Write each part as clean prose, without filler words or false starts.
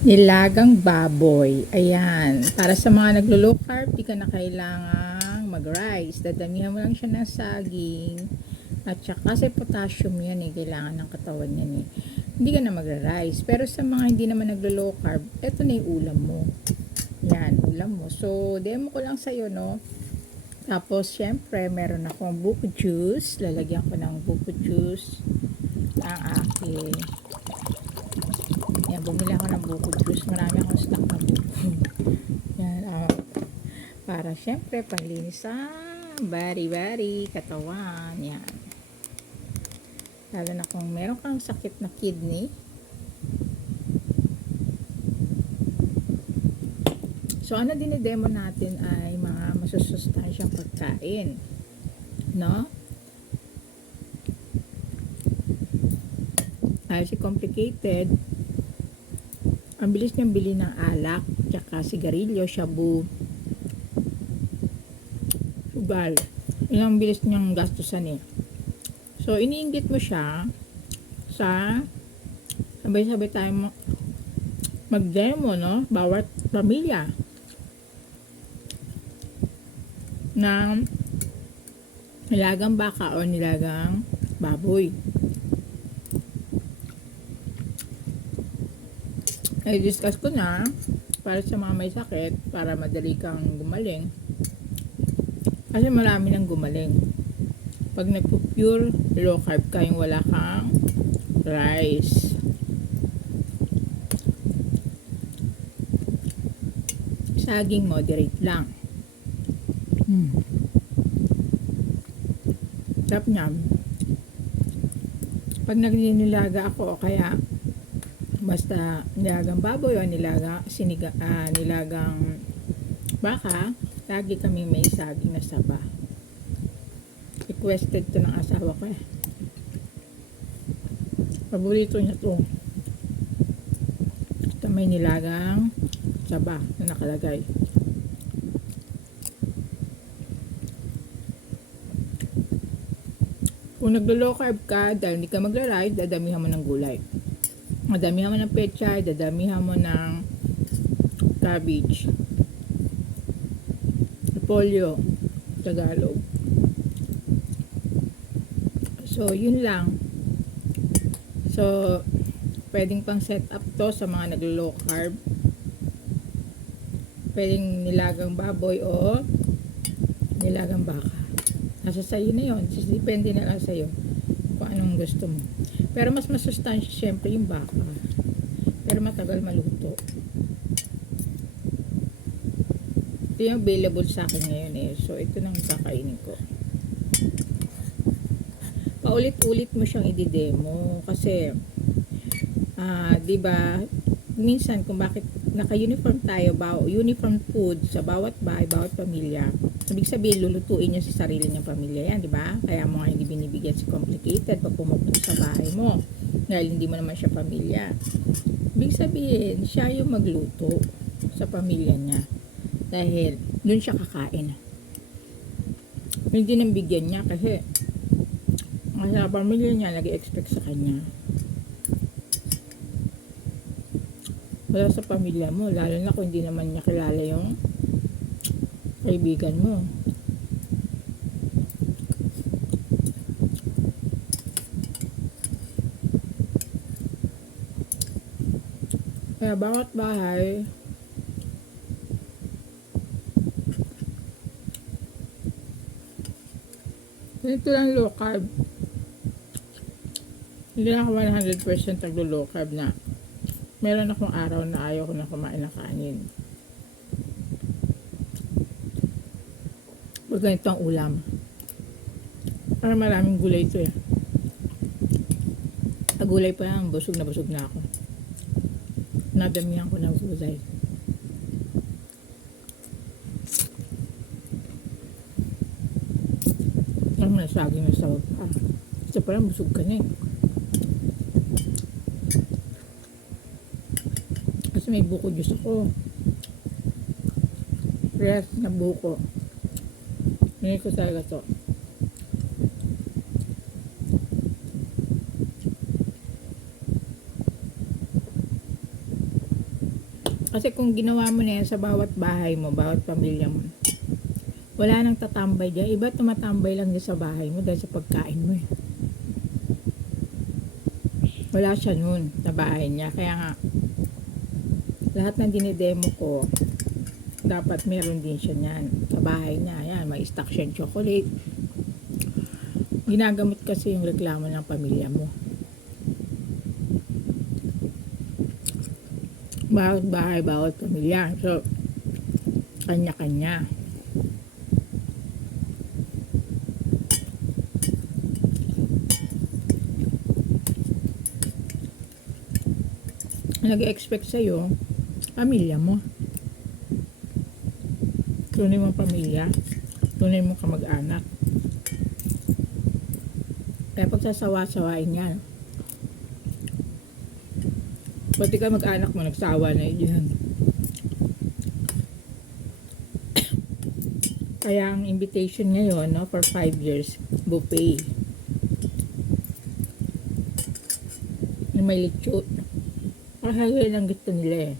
Nilagang baboy. Ayan. Para sa mga naglo-low carb, di ka na kailangang mag-rice. Dadamihan mo lang siya ng saging. At saka kasi potassium yan eh. Kailangan ng katawan yan eh. Hindi ka na magra-rice. Pero sa mga hindi naman naglo-low carb, eto na yung ulam mo. Yan, ulam mo. So, demo ko lang sa'yo, no? Tapos, syempre, meron akong buko juice. Lalagyan ko ng buko juice ang aking. Yan, bumili ako ng buko juice. Marami akong stock na buko. Yan, para syempre, panlinis sa bari-bari, katawan. Yan. Lalo na kung meron kang sakit na kidney. So, ano dinidemo natin ay mga masusustansyang pagkain. No? Ay, si complicated, ang bilis niyang bili ng alak, tsaka sigarilyo, shabu, sugal. Ilang bilis niyang gastusan eh. So, iniinggit mo siya sa sabay-sabay tayo mag-demo, no? Bawat pamilya ng nilagang baka o nilagang baboy. I-discuss ko na para sa mga may sakit, para madali kang gumaling. Kasi marami nang gumaling. Pag nagpo-pure low carb ka, yung wala kang rice. Saging moderate lang. Sarap niya. Pag naglinilaga ako, kaya basta nilagang baboy o nilagang baka, lagi kami may saging na saba. Requested to ng asawa ko eh. Paborito niya to. Ito may nilagang saba na nakalagay. Kung naglo-low carb ka, dahil hindi ka magra-rice, dadamihan mo ng gulay. Dadamihan mo ng pechay, dadamihan mo ng cabbage, repolyo, Tagalog. So, yun lang. So, pwedeng pang set up to sa mga naglo-low carb. Pwedeng nilagang baboy o nilagang baka. Nasa sayo na yun. Depende na lang sa'yo kung anong gusto mo. Pero mas masustansya syempre yung baka. Pero matagal maluto. Ito yung available sa akin ngayon eh. So, ito nang kakainin ko. Paulit-ulit mo siyang i-demo. Kasi, di ba, minsan kung bakit naka-uniform tayo, uniform food sa bawat bahay, bawat pamilya, ibig sabihin, lulutuin niya sa sarili niyang pamilya yan, di ba? Kaya mo nga hindi binibigyan si complicated pag pumupunta sa bahay mo. Dahil hindi mo naman siya pamilya. Ibig sabihin, siya yung magluto sa pamilya niya. Dahil, dun siya kakain. Hindi nang bigyan niya kasi sa pamilya niya, nag-expect sa kanya. Wala sa pamilya mo, lalo na kung hindi naman niya kilala yung kaibigan mo. Kaya bawat bahay ganito lang low carb. Hindi na ako 100% naglo-low carb na. Meron akong araw na ayaw ko na kumain ng kanin. Pag ganito ang ulam. Para maraming gulay ito eh. Pag gulay pa lang, busog na ako. Nadamihan ko ng gulay. Ang nasaging na sa baba. Ito pa lang, busog ka na eh. Kasi may buko juice ako. Fresh na buko. Hindi ko talaga to. Kasi kung ginawa mo na yan sa bawat bahay mo, bawat pamilya mo, wala nang tatambay dyan. Iba tumatambay lang dyan sa bahay mo dahil sa pagkain mo eh. Wala siya nun sa bahay niya. Kaya nga, lahat ng dinidemo ko, dapat meron din siya niyan sa bahay niya. Yan, may stock siya chocolate. Ginagamit kasi yung reklamo ng pamilya mo. Bawat bahay, bawat pamilya. So, kanya-kanya. Nag-expect sa'yo, pamilya mo. Tunay mong pamilya, tunay mong kamag-anak. Kaya pagsasawa-sawain yan. Pati ka mag-anak mo, nagsawa na yan. Kaya ang invitation ngayon, no, for 5 years, buffet. Na may lechon. Kasi yun ang gusto nila eh.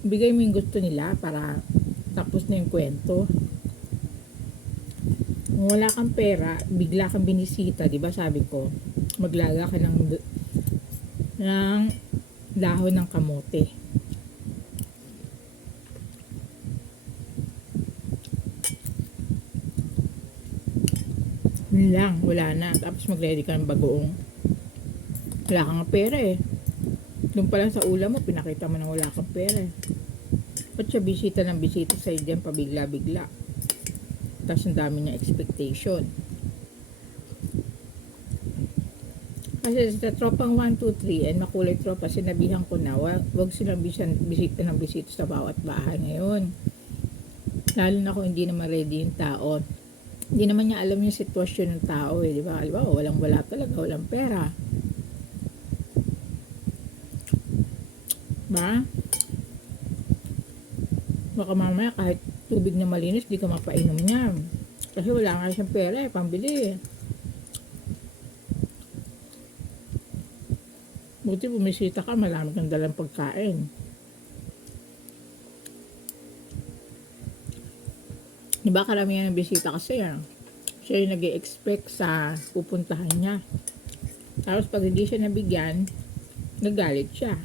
Bigay mo yung gusto nila para tapos na yung kwento. Kung wala kang pera, bigla kang binisita, di ba sabi ko, maglaga ka ng dahon ng kamote. Yun lang, wala na. Tapos mag-ready ka ng bagoong. Wala kang pera eh. Doon pa lang sa ulam mo, pinakita mo na wala kang pera eh. Ba't siya bisita ng bisita sa'yo dyan, pabigla-bigla? Tapos ang dami niya expectation. Kasi sa tropang 1, 2, 3 and makulay tropa, sinabihan ko na, wag silang bisita ng bisita sa bawat bahay ngayon. Lalo na kung hindi naman ready yung tao. Hindi naman niya alam yung sitwasyon ng tao eh, di ba? Walang-wala talaga, walang pera. Ba? Baka mamaya kahit tubig na malinis, di ka mapainom niya. Kasi wala nga siyang pera eh, pambili eh. Buti bumisita ka, marami kang dalang pagkain. Diba karamihan ng bisita kasi siya yung nag-i-expect sa pupuntahan niya. Tapos pag hindi siya nabigyan, nagalit siya.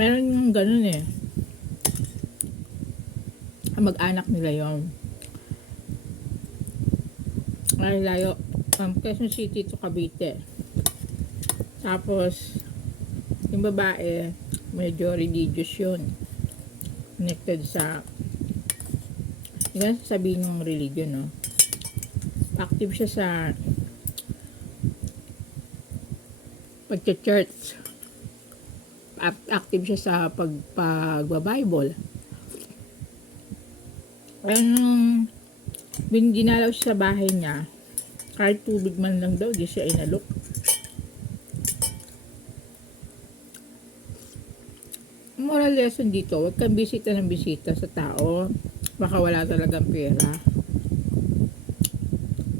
Meron yung ganun eh. Ang mag-anak nila yon. Ay layo. Quezon City to Cavite. Tapos, yung babae, medyo religious yun. Connected sa, hindi na sasabihin ng religion, no? Active siya sa pag-church. Active siya sa pag-Bible. Nung dinalaw siya sa bahay niya, kahit tubig man lang daw, di siya inalok. Moral lesson dito, huwag kang bisita ng bisita sa tao. Baka wala talagang pera.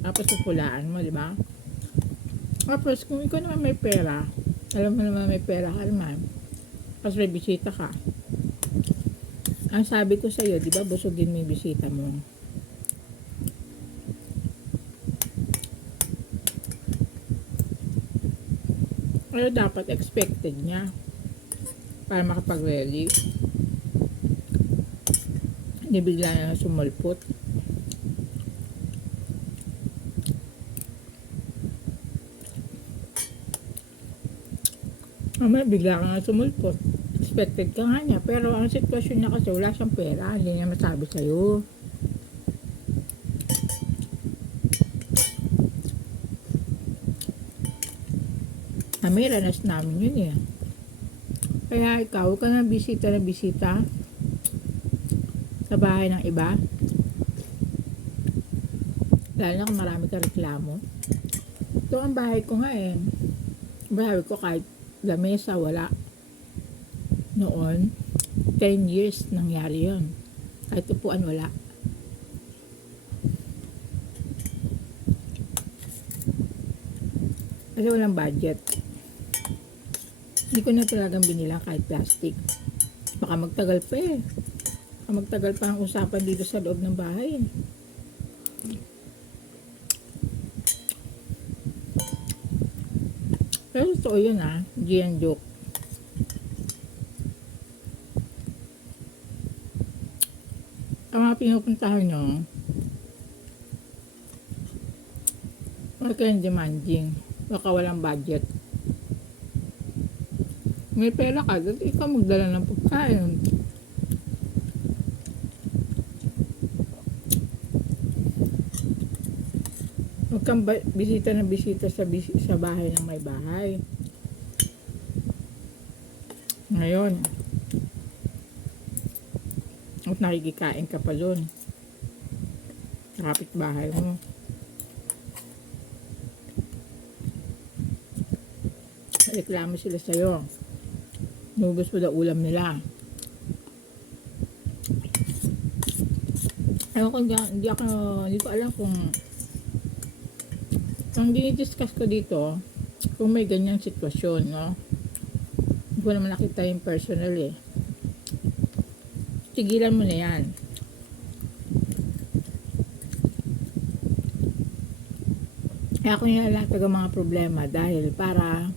Tapos pupulaan mo, di ba? Tapos kung ikaw naman may pera, alam mo naman may pera ka naman, tapos may bisita ka. Ang sabi ko sa'yo, di ba, busugin mo yung bisita mo. Pero dapat expected niya para makapag-ready. Hindi bigla na sumulpot. Mamaya bigla ka nga sumulpot. Expected ka nga niya. Pero ang sitwasyon niya kasi wala siyang pera. Hindi niya masabi sa'yo. May ranas namin yun eh. Kaya ikaw, huwag ka na bisita sa bahay ng iba. Lalo na kung marami ka reklamo. Ito ang bahay ko nga eh. Bahay ko kahit lamesa, wala. Noon, 10 years nangyari yun. Kahit upuan, wala. Kasi walang budget. Hindi ko na talagang binila kahit plastic. Baka magtagal pa eh. Baka magtagal pa ang usapan dito sa loob ng bahay eh. Pero totoo yun ah. Gian joke. Ang mga pinupuntahan nyo, huwag kayong demanding. Baka walang budget. May pera ka, dati ikaw magdala ng pagkain. Huwag kang bisita na bisita sa bahay ng may bahay. Ngayon, at nakikikain ka pa dun. Sa kapitbahay mo. Reklamo sila sa'yo. Nubos mo daw ulam nila. Ewan ko, hindi ko alam kung ang dinidiscuss ko dito, kung may ganyang sitwasyon, no? Hindi ko naman nakita yung personal eh. Tigilan mo na yan. Kaya ako nilalatag ang mga problema dahil para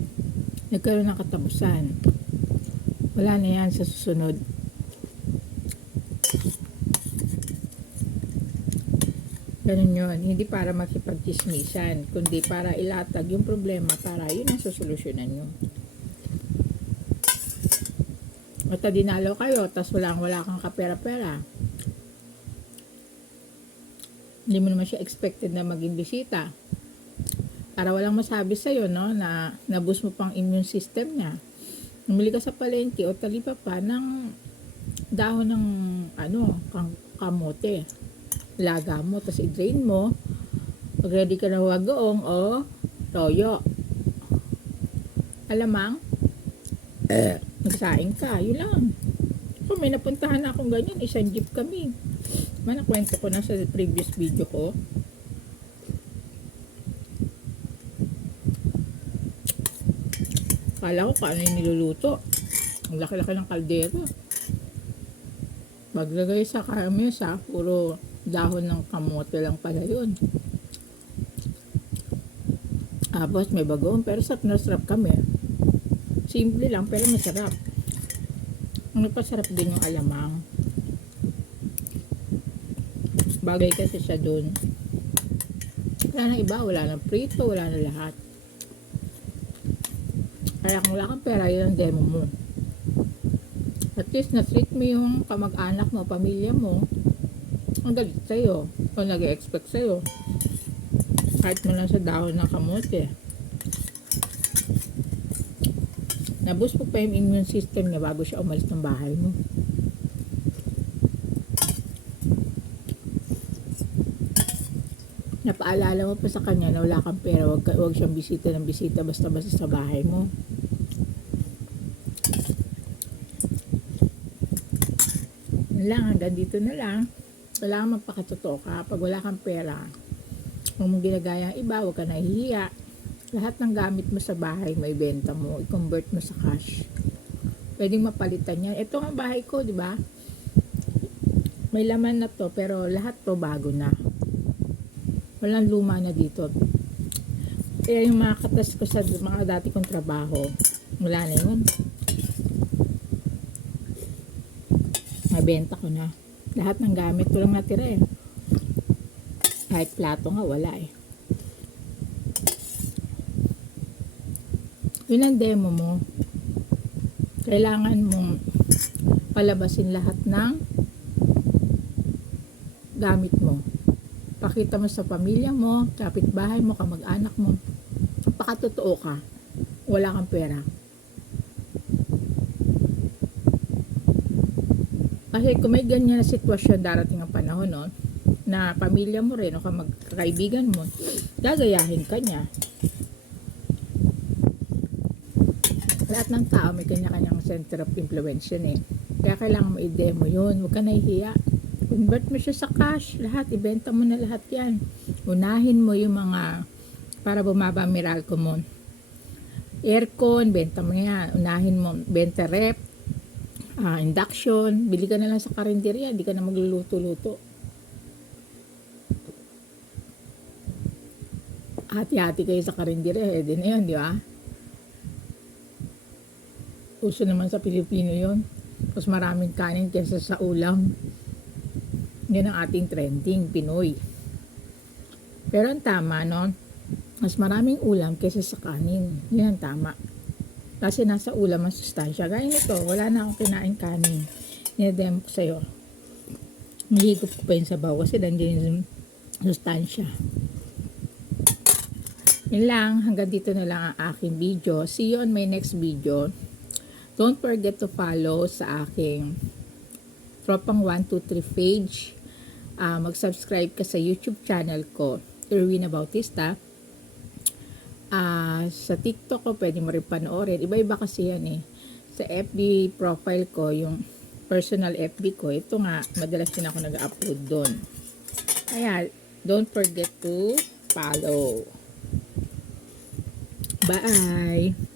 nagkaroon ng katapusan. Wala na yan sa susunod. Ganun yun. Hindi para makipagchismisan, kundi para ilatag yung problema para yun ang susolusyonan nyo. At dinalo kayo, tas wala kang kapera-pera. Hindi mo naman siya expected na maging bisita. Para walang masabi sa'yo, no, na naboost mo pang immune system niya. Namili ka sa palengke o talipa pa ng dahon ng kamote. Laga mo, tas i-drain mo. Pag ready ka na wagoong o toyo. Alamang, nagsaing ka, yun lang. Kung may napuntahan na akong ganyan, isang jeep kami. Nakwento ko na sa previous video ko. Kala ko paano yung niluluto. Ang laki-laki ng kaldero. Paglagay sa mesa, puro dahon ng kamote lang pala yun. Tapos may bagoong, pero sarap kami. Simple lang, pero masarap. Ang nagpasarap din yung alamang. Bagay kasi siya dun. Wala na iba, wala na prito, wala na lahat. Kaya kung wala kang pera, yun ang demo mo. At least na-treat mo yung kamag-anak mo, pamilya mo, ang galit sa'yo, o nag-expect sa'yo. Kahit mo lang sa dahon ng kamote. Naboost mo pa yung immune system niya bago siya umalis ng bahay mo. Napaalala mo pa sa kanya na wala kang pera, wag siyang bisita ng bisita basta-basta sa bahay mo. Yun lang, hanggang dito na lang. Kailangan magpakatotoo ka. Pag wala kang pera, kung mong ginagaya ang iba, huwag ka nahihiya. Lahat ng gamit mo sa bahay, may benta mo, i-convert mo sa cash. Pwedeng mapalitan yan. Ito nga bahay ko, di ba? May laman na to, pero lahat to bago na. Walang luma na dito. Kaya yung mga katas ko sa mga dati kong trabaho, wala na yun. Mabenta ko na. Lahat ng gamit ko lang natira eh. Kahit plato nga, wala eh. Yun ang demo mo. Kailangan mong palabasin lahat ng gamit mo. Pakita mo sa pamilya mo, kapitbahay mo, kamag-anak mo. Pakatotoo ka. Wala kang pera. Kasi kung may ganyan na sitwasyon darating ang panahon, no, na pamilya mo rin o kaibigan mo, gagayahin ka niya. Lahat ng tao may kanya-kanyang center of influence yun eh. Kaya kailangan mo i-demo yun. Huwag ka nahihiya. Convert mo siya sa cash. Lahat, ibenta mo na lahat yan. Unahin mo yung mga para bumaba ang Meralco mo. Aircon, benta mo yan. Unahin mo, benta rep, induction, bili ka na lang sa karinderya, di ka na magluluto-luto. Hati-hati kayo sa karinderya, din na yun, di ba? Uso naman sa Pilipino yun. Mas maraming kanin kaysa sa ulam. Yan ang ating trending, Pinoy. Pero ang tama, no? Mas maraming ulam kaysa sa kanin. Yan ang tama. Kasi nasa ulam ang sustansya. Gaya nito, wala na akong kinain kanin. Dinadem ko sa'yo. Nahigop ko pa yun sa bawa kasi nandiyan yung sustansya. Yun lang. Hanggang dito na lang ang aking video. See you on my next video. Don't forget to follow sa aking Tropang 123 page. Mag-subscribe ka sa YouTube channel ko, Erwina Bautista. Sa TikTok ko, pwede mo rin panoorin. Iba-iba kasi yan eh. Sa FB profile ko, yung personal FB ko, ito nga, madalas din ako nag-upload doon. Kaya, don't forget to follow. Bye!